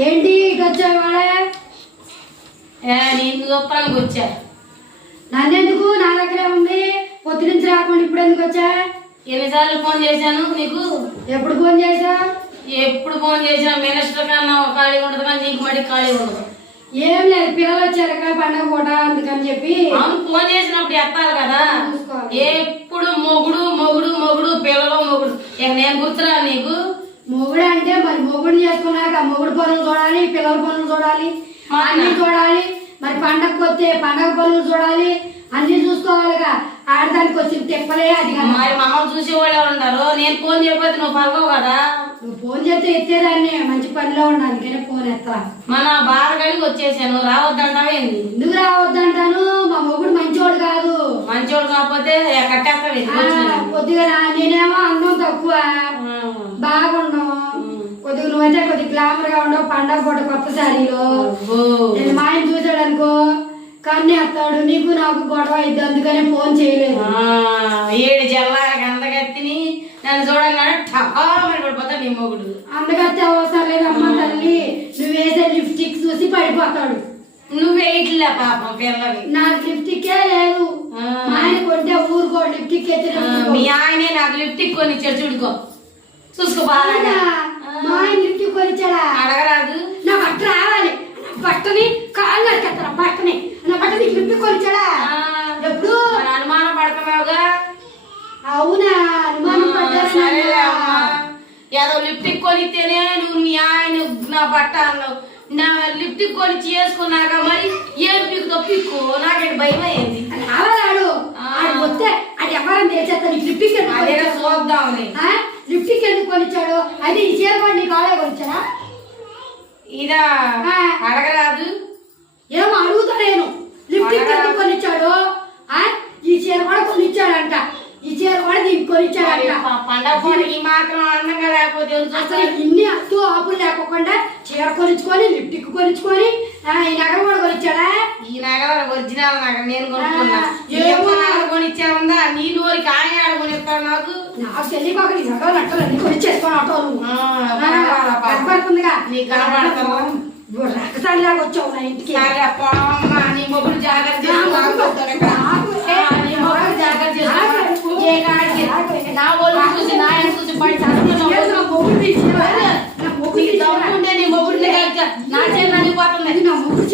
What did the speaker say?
ఏంటి ఇటు వచ్చావు ఇవాళ? నేను చూస్తానికి వచ్చా. నన్నెందుకు? నా దగ్గరే ఉంది. పొద్దు నుంచి రాకుండా ఇప్పుడు ఎందుకు వచ్చా? ఎన్నిసార్లు ఫోన్ చేశాను నీకు? ఎప్పుడు ఫోన్ చేసా? ఎప్పుడు ఫోన్ చేసినా మినిస్టర్ కన్నా ఖాళీ ఉండదు కానీ నీకు మడి ఖాళీ ఉండదు. ఏం లేదు, పిల్లలు వచ్చారు కదా పండగ పూట, అందుకని చెప్పి. అవును, ఫోన్ చేసినప్పుడు ఎత్తాలి కదా. ఎప్పుడు మొగుడు మొగుడు మొగుడు పిల్లలు మొగుడు. ఇక నేను గుర్తురా నీకు? మొగుడు అంటే మరి మొగుడు చేసుకున్నాక మొగుడు పనులు చూడాలి, పిల్లల పనులు చూడాలి, అన్ని చూడాలి. మరి పండగకి వస్తే పండగ పనులు చూడాలి, అన్ని చూసుకోవాలిగా. ఆడదానికి వచ్చిన తిప్పలే అది కదా. మరి మమ్మల్ని చూసేవాళ్ళు ఎవరు ఉన్నారు? నేను ఫోన్ చేయకపోతే నువ్వు పలకవు కదా. నువ్వు ఫోన్ చేస్తే ఎత్తేదాన్ని, మంచి పనిలో ఉండాలి, అందుకనే ఫోన్ ఎత్తా. మన బాధ కలిగి వచ్చేసాను. రావద్దంటావేంది? ఎందుకు రావద్దంటాను? మా మొగుడు మంచోడు కాదు. మంచోడు కాకపోతే కట్టేస్తావేంది? కొద్దిగా నేనేమో అందం తక్కువ, బాగున్నావు. కొద్దిగా నువ్వైతే కొద్దిగా గ్లామర్ గా ఉండవు. పండగ పూట కొత్త శారీలో నేను మా ఆయన చూసాడు అనుకో కన్ను ఎత్తాడు. నీకు నాకు గొడవ అయింది, అందుకనే ఫోన్ చేయలేదు. 7 జల్లాలకి అందగత్తిని నన్ను చూడంగానే టపామని పడిపోతాడు నీ మొగుడు. అందగత్తి అవసరం లేదు అమ్మ తల్లి. నువ్వు వేసే లిప్స్టిక్ చూసి పడిపోతాడు. నువ్వేట్లే పాపం పిల్లవి. నాకు లిప్స్టిక్కే లేదు. మా ఆయన కొంటే ఊరుకో లిప్స్టిక్ ఎత్తి. మీ ఆయనే నాకు లిప్స్టిక్ కొనిచ్చాడు, చూడుకో చూసుకో బాగా. మా ఆయన లిప్స్టిక్ కొనిచ్చాడా? అడగరాదు. నా బట్ట రావాలి, బట్టని కాళ్ళు నరికేస్తాను. బట్టని నా బట్టని లిప్స్టిక్ కొనిచ్చాడా? ఎప్పుడు అనుమానం పడతామేవుగా. అవునా? అనుమానం పడ్డా? ఏదో లిప్స్టిక్ కొనిస్తేనే నువ్వు నీ ఆయన నా బట్ట అన్నావు. నా లిప్స్టిక్ కొనిచ్చి చేసుకున్నాక మరి ఏం పిక్కుతో పిక్కు. నాకంటే భయం అయ్యింది. రావాలాడు వస్తే అది ఎవరని తెచ్చేస్తాను. లిప్స్టిక్ చూద్దామని. లిప్స్టిక్ ఎందుకు కొనిచ్చాడు? అది ఈ చీర కూడా నీ కాలే కొనిచ్చాడా? ఇదా అడగరాదు. ఏమో అడుగుతా నేను. లిప్స్టిక్ ఎందుకు కొనిచ్చాడు? ఈ చీర కూడా కొనిచ్చాడంట. ఈ చీర కూడా దీనికి కొనిచ్చాడంట. పండగ ఈ మాత్రం అందంగా లేకపోతే అసలు ఇన్ని అత్తు ఆపులు లేకుండా చీర కొనిచ్చుకొని లిప్స్టిక్ కొనిచ్చుకొని ఈ నగరం కూడా కొనిచ్చాడా? ఈ నగరం ఒరిజినల్ నగరం నేను కొనుక్కున్నా. ఏమో నగరం కొనిచ్చావుందా? నీ నోరికి ఆయన ఆడ కొనిస్తాడు. నాకు చెల్లిపాక నీ నగరం నక్కలు అన్ని కొనిచ్చేసుకోని ఆటోలు కనపడుతుందిగా. నీకు కనపడతావు. రకసారి లాగా వచ్చావు నా ఇంటికి. నీ మొబైల్ జాగ్రత్త నా ఒళ్ళు చూసి నా ఆయన చూసి పడి నీ మొబైల్ నా చేతి అనిపోతుంది. నా మొగ్గు